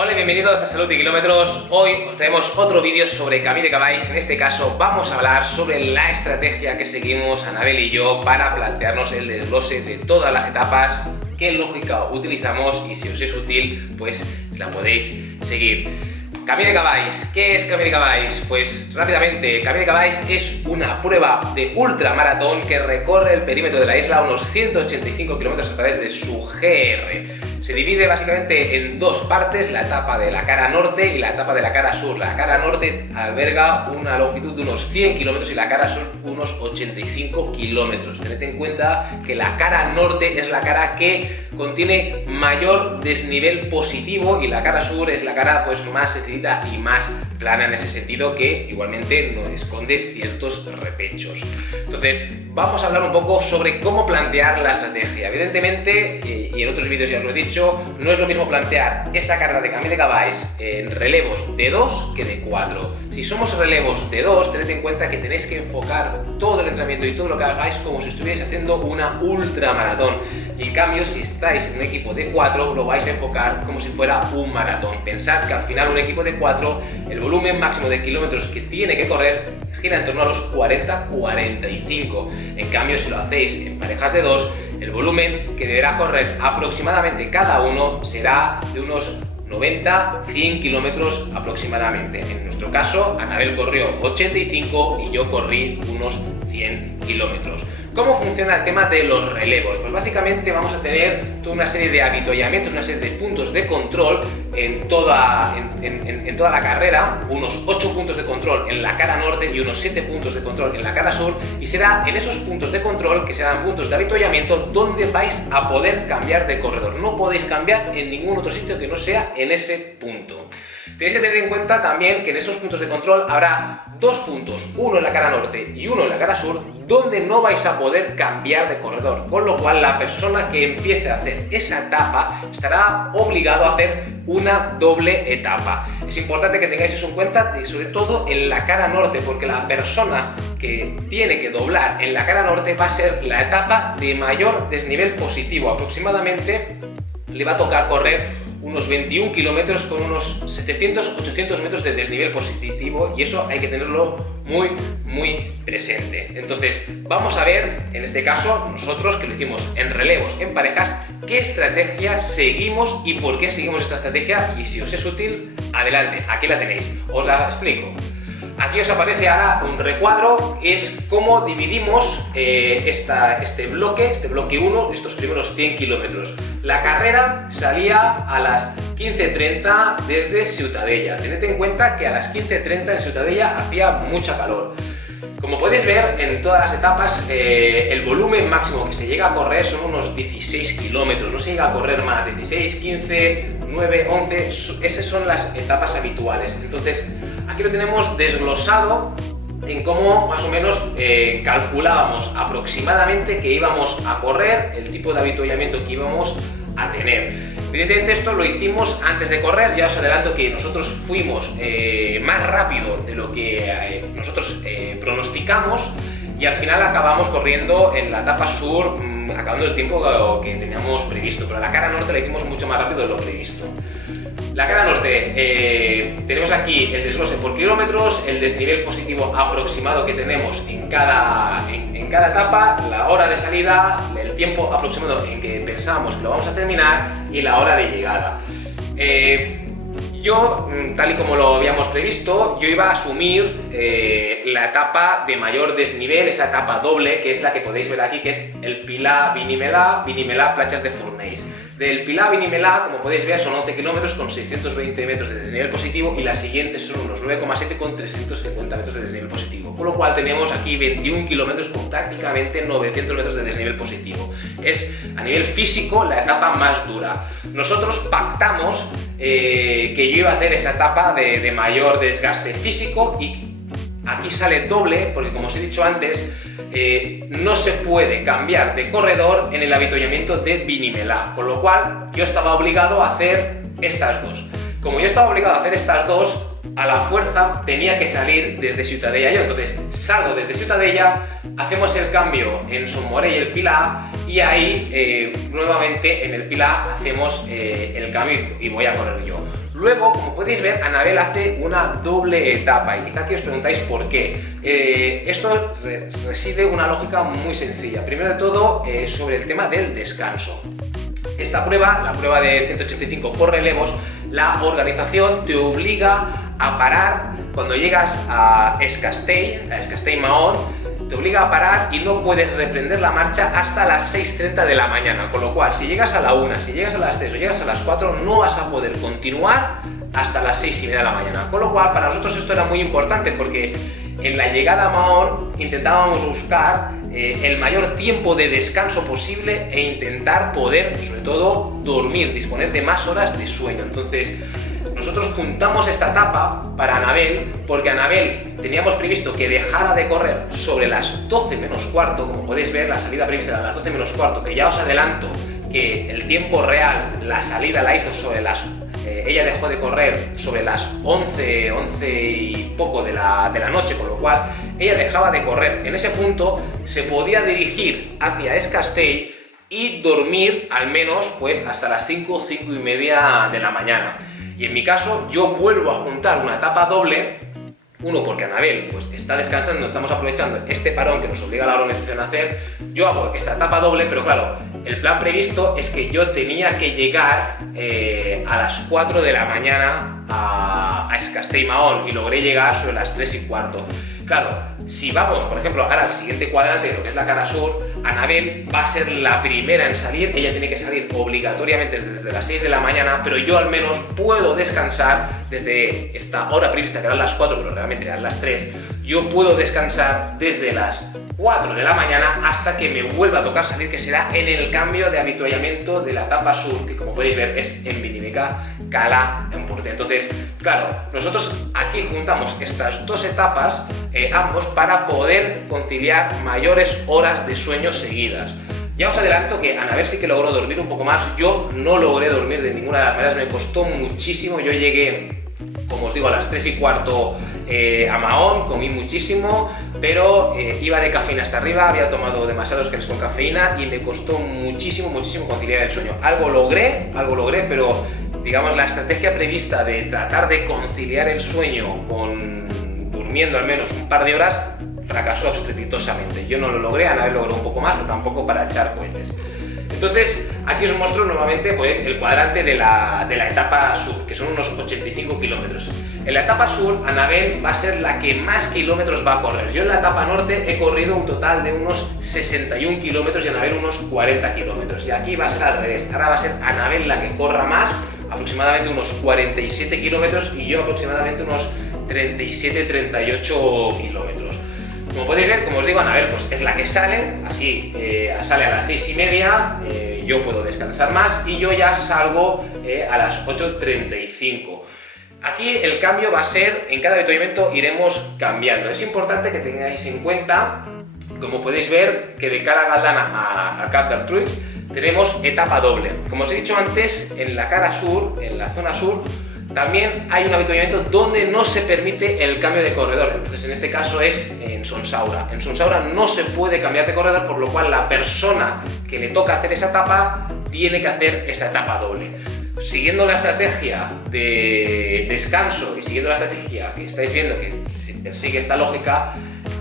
Hola y bienvenidos a Salud y Kilómetros. Hoy os traemos otro vídeo sobre Camí de Cabáis. En este caso vamos a hablar sobre la estrategia que seguimos Anabel y yo para plantearnos el desglose de todas las etapas, qué lógica utilizamos y si os es útil pues la podéis seguir. Camí de Cabáis. ¿Qué es Camí de Cabáis? Pues rápidamente, Camí de Cabáis es una prueba de ultramaratón que recorre el perímetro de la isla, unos 185 kilómetros a través de su GR. Se divide básicamente en dos partes, la etapa de la cara norte y la etapa de la cara sur. La cara norte alberga una longitud de unos 100 kilómetros y la cara sur unos 85 kilómetros. Tened en cuenta que la cara norte es la cara que contiene mayor desnivel positivo y la cara sur es la cara pues más sencillita y más plana en ese sentido, que igualmente no esconde ciertos repechos. Entonces vamos a hablar un poco sobre cómo plantear la estrategia. Evidentemente, y en otros vídeos ya os lo he dicho, no es lo mismo plantear esta carrera de Camí de Cabáis en relevos de 2 que de 4. Si somos relevos de 2, tened en cuenta que tenéis que enfocar todo el entrenamiento y todo lo que hagáis como si estuvierais haciendo una ultramaratón. Y en cambio, si estáis en un equipo de 4, lo vais a enfocar como si fuera un maratón. Pensad que al final un equipo de 4, el volumen máximo de kilómetros que tiene que correr gira en torno a los 40-45. En cambio, si lo hacéis en parejas de 2, el volumen que deberá correr aproximadamente cada uno será de unos 90-100 kilómetros aproximadamente. En nuestro caso, Anabel corrió 85 y yo corrí unos 100 kilómetros. ¿Cómo funciona el tema de los relevos? Pues básicamente vamos a tener toda una serie de avituallamientos, una serie de puntos de control en toda la carrera, unos 8 puntos de control en la cara norte y unos 7 puntos de control en la cara sur, y será en esos puntos de control, que serán puntos de avituallamiento, donde vais a poder cambiar de corredor. No podéis cambiar en ningún otro sitio que no sea en ese punto. Tenéis que tener en cuenta también que en esos puntos de control habrá dos puntos, uno en la cara norte y uno en la cara sur, donde no vais a poder cambiar de corredor, con lo cual la persona que empiece a hacer esa etapa estará obligado a hacer una doble etapa. Es importante que tengáis eso en cuenta, sobre todo en la cara norte, porque la persona que tiene que doblar en la cara norte va a ser la etapa de mayor desnivel positivo. Aproximadamente le va a tocar correr unos 21 kilómetros con unos 700-800 metros de desnivel positivo, y eso hay que tenerlo muy presente. Entonces vamos a ver, en este caso nosotros que lo hicimos en relevos, en parejas, qué estrategia seguimos y por qué seguimos esta estrategia, y si os es útil, adelante, aquí la tenéis, os la explico. Aquí os aparece ahora un recuadro, es cómo dividimos este bloque 1, estos primeros 100 kilómetros. La carrera salía a las 15:30 desde Ciutadella. Tened en cuenta que a las 15:30 en Ciutadella hacía mucha calor. Como podéis ver, en todas las etapas el volumen máximo que se llega a correr son unos 16 kilómetros, no se llega a correr más, 16, 15, 9, 11, esas son las etapas habituales. Entonces, aquí lo tenemos desglosado en cómo más o menos calculábamos aproximadamente que íbamos a correr, el tipo de avituallamiento que íbamos a tener. Evidentemente esto lo hicimos antes de correr. Ya os adelanto que nosotros fuimos más rápido de lo que nosotros pronosticamos, y al final acabamos corriendo en la etapa sur, acabando el tiempo que teníamos previsto, pero la cara norte la hicimos mucho más rápido de lo previsto. La cara norte, tenemos aquí el desglose por kilómetros, el desnivel positivo aproximado que tenemos en cada etapa, la hora de salida, el tiempo aproximado en que pensábamos que lo vamos a terminar y la hora de llegada. Yo, tal y como lo habíamos previsto, yo iba a asumir la etapa de mayor desnivel, esa etapa doble, que es la que podéis ver aquí, que es el Pilar-Vinimelà, Platges de Fornells. Del Pilar-Vinimelà, como podéis ver, son 11 kilómetros con 620 metros de desnivel positivo, y las siguientes son unos 9,7 con 350 metros de desnivel positivo. Con lo cual tenemos aquí 21 kilómetros con prácticamente 900 metros de desnivel positivo. Es, a nivel físico, la etapa más dura. Nosotros pactamos que yo iba a hacer esa etapa de mayor desgaste físico, y aquí sale doble porque, como os he dicho antes, no se puede cambiar de corredor en el avituallamiento de Vinimelà, con lo cual yo estaba obligado a hacer estas dos. Como yo estaba obligado a hacer estas dos, a la fuerza tenía que salir desde Ciutadella yo. Entonces salgo desde Ciutadella, hacemos el cambio en Son Morell y el Pilar, y ahí nuevamente en el Pilar hacemos el cambio y voy a correr yo. Luego, como podéis ver, Anabel hace una doble etapa y quizá que os preguntáis por qué. Esto reside una lógica muy sencilla. Primero de todo, sobre el tema del descanso. Esta prueba, la prueba de 185 por relevos, la organización te obliga a parar cuando llegas a Es Castell-Mahón, te obliga a parar y no puedes reprender la marcha hasta las 6:30 de la mañana, con lo cual si llegas a la 1, si llegas a las 3 o llegas a las 4 no vas a poder continuar hasta las 6:30 de la mañana, con lo cual para nosotros esto era muy importante porque en la llegada a Mahón intentábamos buscar el mayor tiempo de descanso posible e intentar poder, sobre todo, dormir, disponer de más horas de sueño. Entonces, nosotros juntamos esta etapa para Anabel porque Anabel teníamos previsto que dejara de correr sobre las 12 menos cuarto, como podéis ver, la salida prevista era a las 12 menos cuarto, que ya os adelanto que el tiempo real, la salida la hizo sobre las... ella dejó de correr sobre las 11 y poco de la noche, con lo cual ella dejaba de correr. En ese punto se podía dirigir hacia Es Castell y dormir al menos pues hasta las 5 y media de la mañana. Y en mi caso yo vuelvo a juntar una etapa doble. Uno, porque Anabel pues, está descansando, estamos aprovechando este parón que nos obliga la organización a hacer. Yo hago esta etapa doble, pero claro, el plan previsto es que yo tenía que llegar a las 4 de la mañana a Es Castell-Mahón y logré llegar sobre las 3:15. Claro, si vamos, por ejemplo, ahora al siguiente cuadrante, lo que es la cara sur, Anabel va a ser la primera en salir. Ella tiene que salir obligatoriamente desde las 6 de la mañana, pero yo al menos puedo descansar desde esta hora prevista, que eran las 4, pero realmente eran las 3. Yo puedo descansar desde las 4 de la mañana hasta que me vuelva a tocar salir, que será en el cambio de avituallamiento de la etapa sur, que como podéis ver es en Vinimeca, Cala, en Porte. Entonces, claro, nosotros aquí juntamos estas dos etapas, ambos, para poder conciliar mayores horas de sueño seguidas. Ya os adelanto que Anabel sí que logró dormir un poco más, yo no logré dormir de ninguna de las maneras, me costó muchísimo. Yo llegué, como os digo, a las 3:15 a Mahón, comí muchísimo, pero iba de cafeína hasta arriba, había tomado demasiados geles con cafeína y me costó muchísimo conciliar el sueño. Algo logré, pero digamos la estrategia prevista de tratar de conciliar el sueño con durmiendo al menos un par de horas fracasó estrepitosamente. Yo no lo logré, Anabel logró un poco más, pero tampoco para echar cohetes. Entonces, aquí os muestro nuevamente pues, el cuadrante de la etapa sur, que son unos 85 kilómetros. En la etapa sur, Anabel va a ser la que más kilómetros va a correr. Yo en la etapa norte he corrido un total de unos 61 kilómetros y Anabel unos 40 kilómetros. Y aquí va a ser al revés. Ahora va a ser Anabel la que corra más, aproximadamente unos 47 kilómetros y yo aproximadamente unos 37-38 kilómetros. Como podéis ver, como os digo, Anabel pues, es la que sale, así sale a las 6:30, yo puedo descansar más y yo ya salgo a las 8:35. Aquí el cambio va a ser, en cada avituallamiento iremos cambiando. Es importante que tengáis en cuenta, como podéis ver, que de Cala Galdana a Cap d'Artuix tenemos etapa doble. Como os he dicho antes, en la cara sur, en la zona sur, también hay un avituallamiento donde no se permite el cambio de corredor. Entonces, en este caso es en Son Saura. En Son Saura no se puede cambiar de corredor, por lo cual la persona que le toca hacer esa etapa tiene que hacer esa etapa doble. Siguiendo la estrategia de descanso y siguiendo la estrategia que estáis viendo que persigue esta lógica,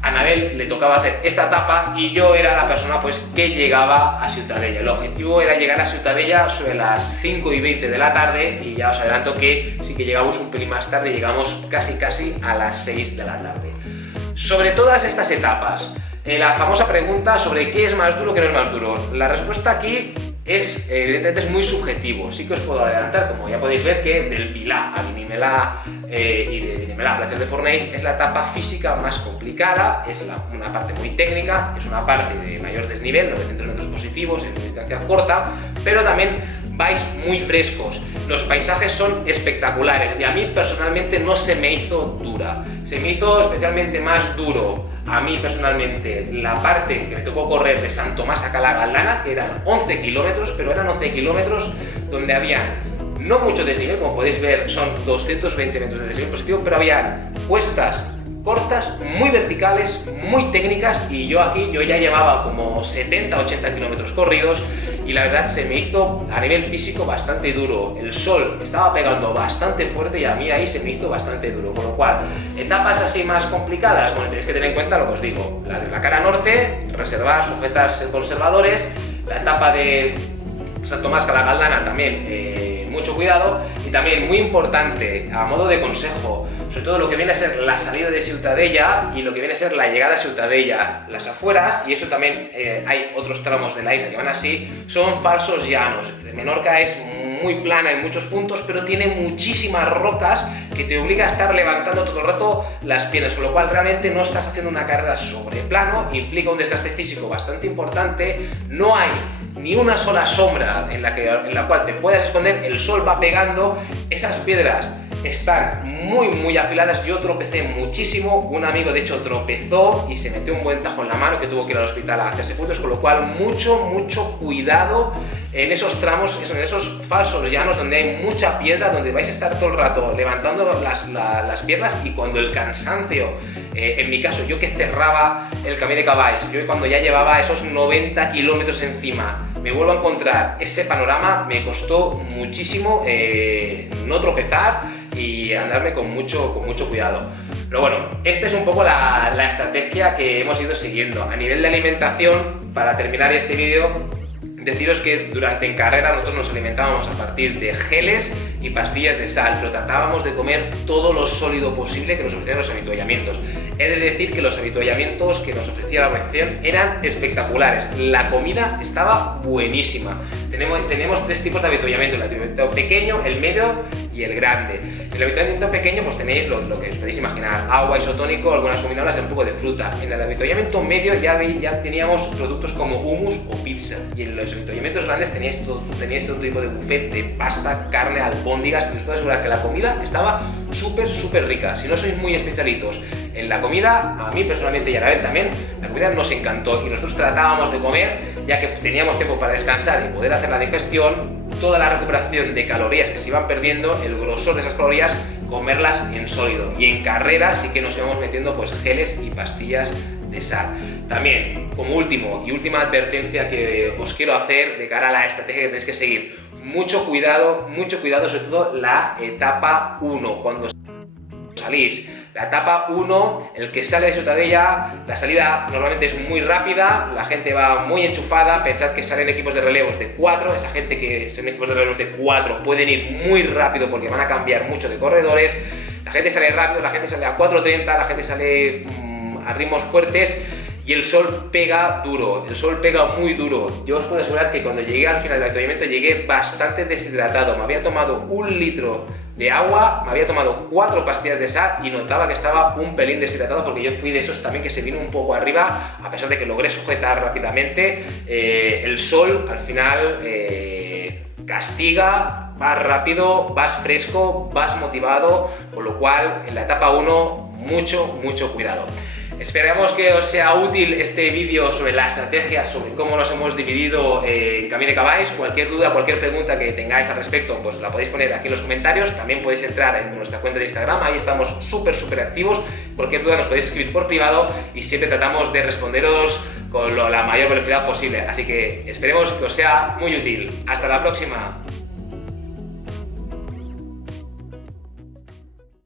a Anabel le tocaba hacer esta etapa y yo era la persona pues, que llegaba a Ciutadella. El objetivo era llegar a Ciutadella sobre las 5:20 de la tarde y ya os adelanto que sí que llegamos un pelín más tarde, llegamos casi a las 6 de la tarde. Sobre todas estas etapas, la famosa pregunta sobre qué es más duro, qué no es más duro. La respuesta aquí es, evidentemente, es muy subjetivo. Sí que os puedo adelantar, como ya podéis ver, que del Pilar a Vinimelà y de Vinimelà a Platges de Fornells es la etapa física más complicada, es una parte muy técnica, es una parte de mayor desnivel, 900 metros positivos, en distancia corta, pero también vais muy frescos. Los paisajes son espectaculares y a mí personalmente no se me hizo dura. Se me hizo especialmente más duro a mí personalmente la parte que me tocó correr de Sant Tomàs a Cala Galdana, que eran 11 kilómetros, pero eran 11 kilómetros donde había no mucho desnivel, como podéis ver son 220 metros de desnivel positivo, pero había cuestas cortas, muy verticales, muy técnicas, y yo ya llevaba como 70-80 kilómetros corridos y la verdad se me hizo a nivel físico bastante duro. El sol estaba pegando bastante fuerte y a mí ahí se me hizo bastante duro, con lo cual, etapas así más complicadas, bueno, tenéis que tener en cuenta lo que os digo, la de la cara norte, reservar, sujetarse conservadores, la etapa de San Tomás Calagaldana también, mucho cuidado, y también muy importante, a modo de consejo, sobre todo lo que viene a ser la salida de Ciutadella y lo que viene a ser la llegada a Ciutadella, las afueras, y eso también hay otros tramos de la isla que van así, son falsos llanos. Menorca es muy plana en muchos puntos, pero tiene muchísimas rocas que te obliga a estar levantando todo el rato las piernas, con lo cual realmente no estás haciendo una carrera sobre plano, implica un desgaste físico bastante importante, no hay ni una sola sombra en la cual te puedas esconder, el sol va pegando, esas piedras están muy afiladas. Yo tropecé muchísimo, un amigo de hecho tropezó y se metió un buen tajo en la mano que tuvo que ir al hospital a hacerse puntos, con lo cual mucho cuidado en esos tramos, en esos falsos llanos donde hay mucha piedra, donde vais a estar todo el rato levantando las piernas, y cuando el cansancio, en mi caso, yo que cerraba el Camí de Cavalls, yo cuando ya llevaba esos 90 kilómetros encima, me vuelvo a encontrar ese panorama, me costó muchísimo no tropezar y andarme con mucho cuidado. Pero bueno, esta es un poco la estrategia que hemos ido siguiendo. A nivel de alimentación, para terminar este vídeo, deciros que en carrera nosotros nos alimentábamos a partir de geles y pastillas de sal, pero tratábamos de comer todo lo sólido posible que nos ofrecían los avituallamientos. He de decir que los avituallamientos que nos ofrecía la organización eran espectaculares, la comida estaba buenísima. Tenemos tres tipos de avituallamiento: el avituallamiento pequeño, el medio y el grande. En el avituallamiento pequeño pues tenéis lo que os podéis imaginar: agua, isotónico, algunas combinadas y un poco de fruta. En el avituallamiento medio ya teníamos productos como hummus o pizza, y en los avituallamientos grandes teníais todo tipo de buffet de pasta, carne, albóndigas, y os puedo asegurar que la comida estaba súper rica. Si no sois muy especialitos en la comida, a mí personalmente y a Anabel también, la comida nos encantó, y nosotros tratábamos de comer, ya que teníamos tiempo para descansar y poder hacer la digestión, toda la recuperación de calorías que se iban perdiendo, el grosor de esas calorías, comerlas en sólido. Y en carrera sí que nos íbamos metiendo pues geles y pastillas de sal. También, como última advertencia que os quiero hacer de cara a la estrategia que tenéis que seguir: mucho cuidado, sobre todo la etapa 1, cuando salís. La etapa 1, el que sale de Ciutadella, la salida normalmente es muy rápida, la gente va muy enchufada. Pensad que salen equipos de relevos de 4, esa gente que son equipos de relevos de 4 pueden ir muy rápido porque van a cambiar mucho de corredores. La gente sale rápido, la gente sale a 4:30, la gente sale a ritmos fuertes, y el sol pega duro, el sol pega muy duro. Yo os puedo asegurar que cuando llegué al final del avituallamiento llegué bastante deshidratado. Me había tomado 1 litro de agua, me había tomado 4 pastillas de sal y notaba que estaba un pelín deshidratado, porque yo fui de esos también que se vino un poco arriba, a pesar de que logré sujetar rápidamente. El sol al final castiga, vas rápido, vas fresco, vas motivado, con lo cual en la etapa 1 mucho cuidado. Esperamos que os sea útil este vídeo sobre la estrategia, sobre cómo nos hemos dividido en Camí de Cavalls. Cualquier duda, cualquier pregunta que tengáis al respecto, pues la podéis poner aquí en los comentarios. También podéis entrar en nuestra cuenta de Instagram, ahí estamos súper activos. Cualquier duda nos podéis escribir por privado y siempre tratamos de responderos con la mayor velocidad posible. Así que esperemos que os sea muy útil. ¡Hasta la próxima!